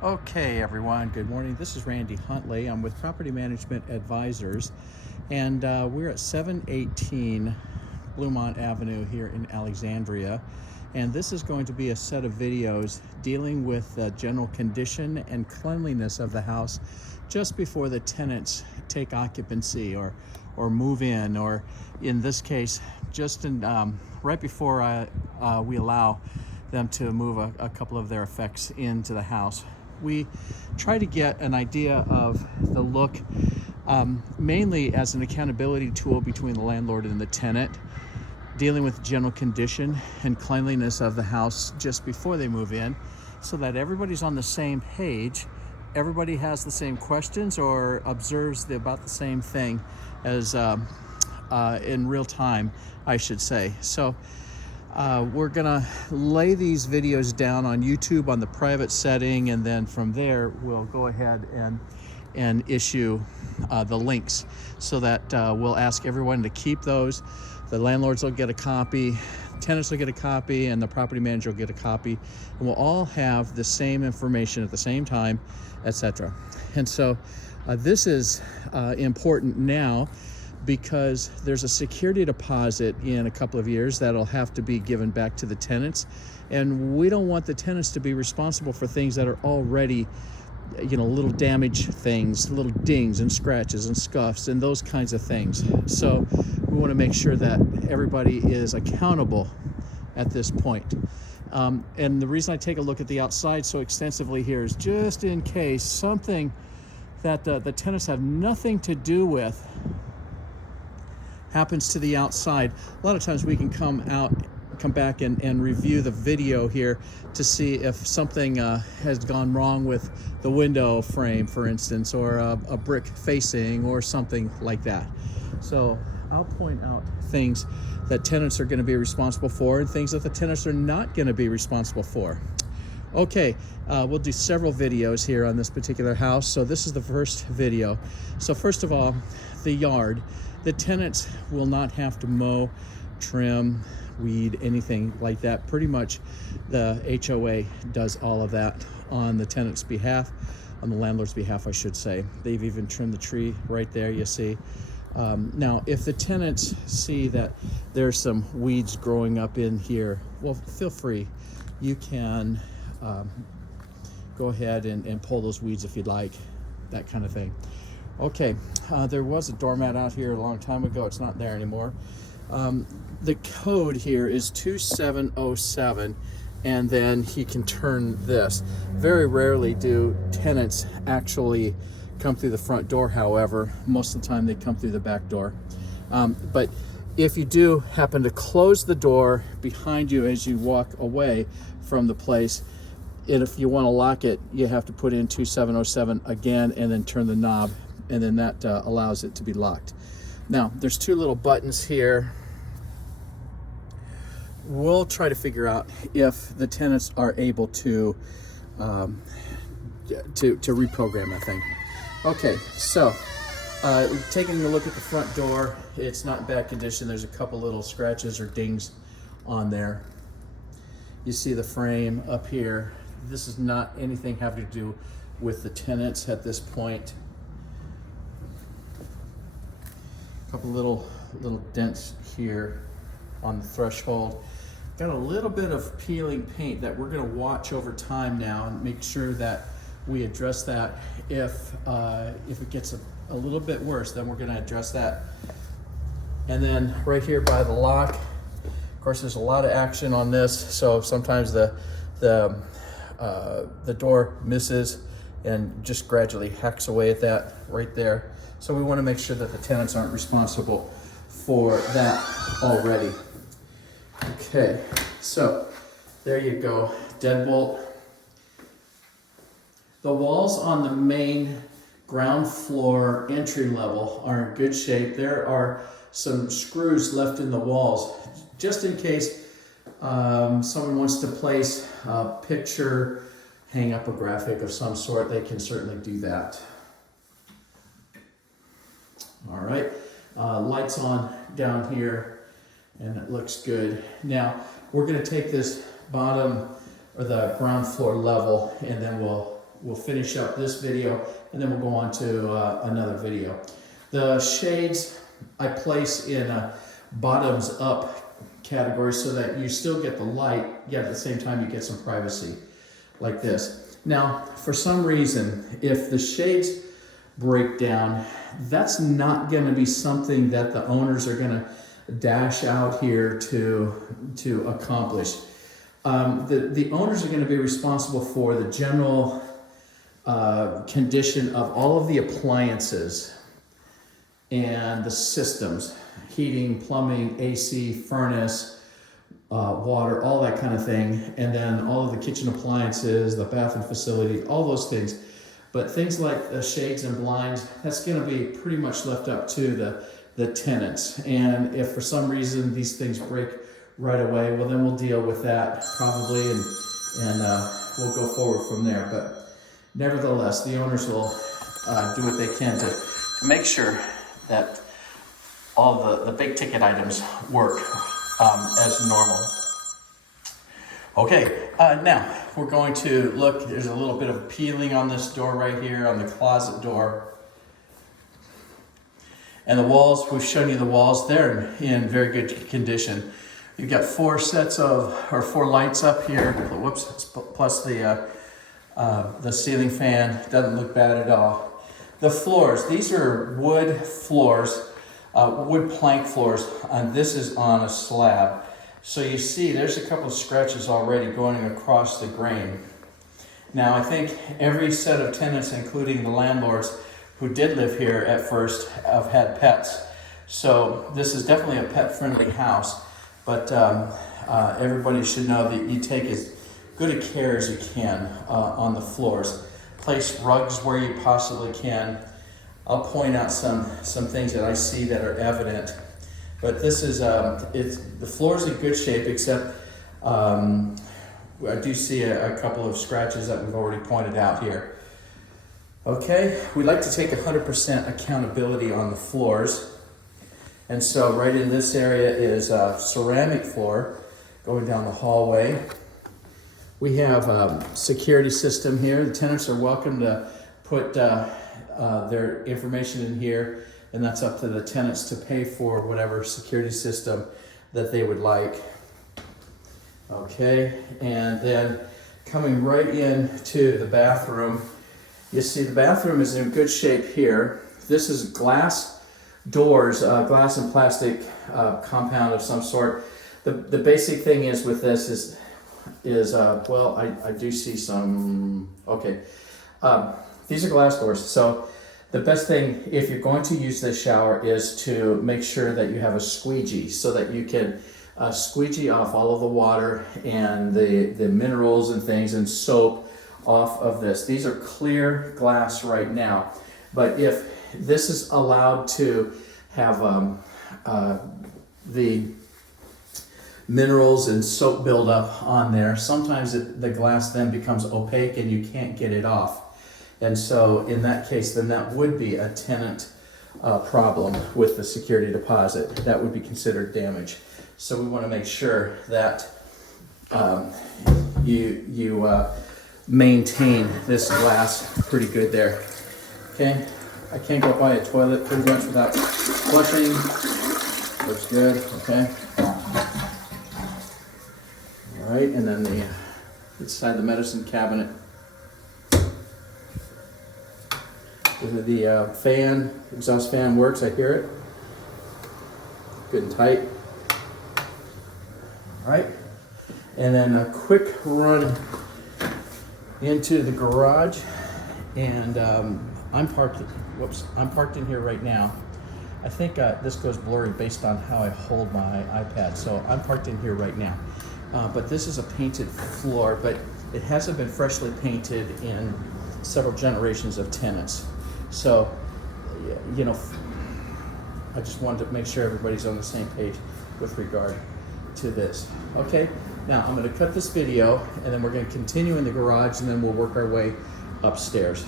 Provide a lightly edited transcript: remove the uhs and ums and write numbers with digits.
Okay, everyone, good morning. This is Randy Huntley. I'm with Property Management Advisors, and we're at 718 Bluemont Avenue here in Alexandria. And this is going to be a set of videos dealing with the general condition and cleanliness of the house just before the tenants take occupancy or move in, or in this case, just right before we allow them to move a couple of their effects into the house. We try to get an idea of the look, mainly as an accountability tool between the landlord and the tenant, dealing with general condition and cleanliness of the house just before they move in, so that everybody's on the same page, everybody has the same questions or observes about the same thing as in real time, I should say. So we're gonna lay these videos down on YouTube on the private setting, and then from there we'll go ahead and issue the links, so that we'll ask everyone to keep those. The landlords will get a copy, tenants will get a copy, and the property manager will get a copy, and we'll all have the same information at the same time, etc. And so this is important now, because there's a security deposit in a couple of years that'll have to be given back to the tenants, and we don't want the tenants to be responsible for things that are already, little damage things, little dings and scratches and scuffs and those kinds of things. So we want to make sure that everybody is accountable at this point. And the reason I take a look at the outside so extensively here is just in case something that the tenants have nothing to do with happens to the outside. A lot of times we can come back and review the video here to see if something has gone wrong with the window frame, for instance, or a brick facing or something like that. So I'll point out things that tenants are going to be responsible for and things that the tenants are not going to be responsible for. Okay, we'll do several videos here on this particular house. So this is the first video. So first of all, the yard. The tenants will not have to mow, trim, weed, anything like that. Pretty much the HOA does all of that on the tenant's behalf, on the landlord's behalf, I should say. They've even trimmed the tree right there, you see. Now, if the tenants see that there's some weeds growing up in here, well, feel free. You can go ahead and pull those weeds if you'd like, that kind of thing. Okay, there was a doormat out here a long time ago. It's not there anymore. The code here is 2707, and then he can turn this. Very rarely do tenants actually come through the front door, however. Most of the time they come through the back door. But if you do happen to close the door behind you as you walk away from the place, and if you want to lock it, you have to put in 2707 again and then turn the knob, and then that allows it to be locked. Now, there's two little buttons here. We'll try to figure out if the tenants are able to reprogram that thing. Okay, so taking a look at the front door, it's not in bad condition. There's a couple little scratches or dings on there. You see the frame up here. This is not anything having to do with the tenants at this point. A couple little dents here on the threshold. Got a little bit of peeling paint that we're going to watch over time now and make sure that we address that. If it gets a little bit worse, then we're going to address that. And then right here by the lock, of course, there's a lot of action on this, so sometimes the door misses and just gradually hacks away at that right there. So we want to make sure that the tenants aren't responsible for that already. Okay, so there you go, deadbolt. The walls on the main ground floor entry level are in good shape. There are some screws left in the walls, just in case someone wants to place a picture, hang up a graphic of some sort. They can certainly do that. All right, lights on down here, and it looks good. Now, we're going to take this bottom or the ground floor level, and then we'll we'll finish up this video, and then we'll go on to another video. The shades I place in a bottoms up category so that you still get the light, yet at the same time you get some privacy, like this. Now, for some reason, if the shades break down, that's not going to be something that the owners are going to dash out here to accomplish. The owners are going to be responsible for the general condition of all of the appliances and the systems, heating, plumbing, AC, furnace, water, all that kind of thing, and then all of the kitchen appliances, the bathroom facility, all those things. But things like the shades and blinds, that's going to be pretty much left up to the tenants. And if for some reason these things break right away, well, then we'll deal with that probably, and we'll go forward from there. But nevertheless, the owners will do what they can to make sure that all the big ticket items work as normal. Okay, now we're going to look. There's a little bit of peeling on this door right here, on the closet door. And the walls, we've shown you the walls. They're in very good condition. You've got four lights up here. Whoops, plus the ceiling fan. Doesn't look bad at all. The floors, these are wood floors, wood plank floors, and this is on a slab. So you see there's a couple of scratches already going across the grain. Now I think every set of tenants, including the landlords who did live here at first, have had pets. So this is definitely a pet-friendly house, but everybody should know that you take as good a care as you can on the floors. Place rugs where you possibly can. I'll point out some things that I see that are evident. But this is, the floor's in good shape, except I do see a couple of scratches that we've already pointed out here. Okay, we like to take 100% accountability on the floors. And so right in this area is a ceramic floor going down the hallway. We have a security system here. The tenants are welcome to put their information in here, and that's up to the tenants to pay for whatever security system that they would like. Okay, and then coming right into the bathroom, you see the bathroom is in good shape here. This is glass doors, glass and plastic compound of some sort. The basic thing is with this is well, I do see some, okay. These are glass doors, so the best thing if you're going to use this shower is to make sure that you have a squeegee so that you can squeegee off all of the water and the minerals and things and soap off of this. These are clear glass right now, but if this is allowed to have the minerals and soap buildup on there, sometimes the glass then becomes opaque and you can't get it off. And so in that case, then that would be a tenant problem with the security deposit. That would be considered damage. So we want to make sure that you maintain this glass pretty good there. Okay, I can't go by a toilet pretty much without flushing. Looks good, okay. All right, and then the inside the medicine cabinet. The exhaust fan works, I hear it. Good and tight. All right, and then a quick run into the garage, and I'm parked in here right now. I think this goes blurry based on how I hold my iPad, so I'm parked in here right now. But this is a painted floor, but it hasn't been freshly painted in several generations of tenants. So, you know, I just wanted to make sure everybody's on the same page with regard to this. Okay, now I'm going to cut this video, and then we're going to continue in the garage, and then we'll work our way upstairs.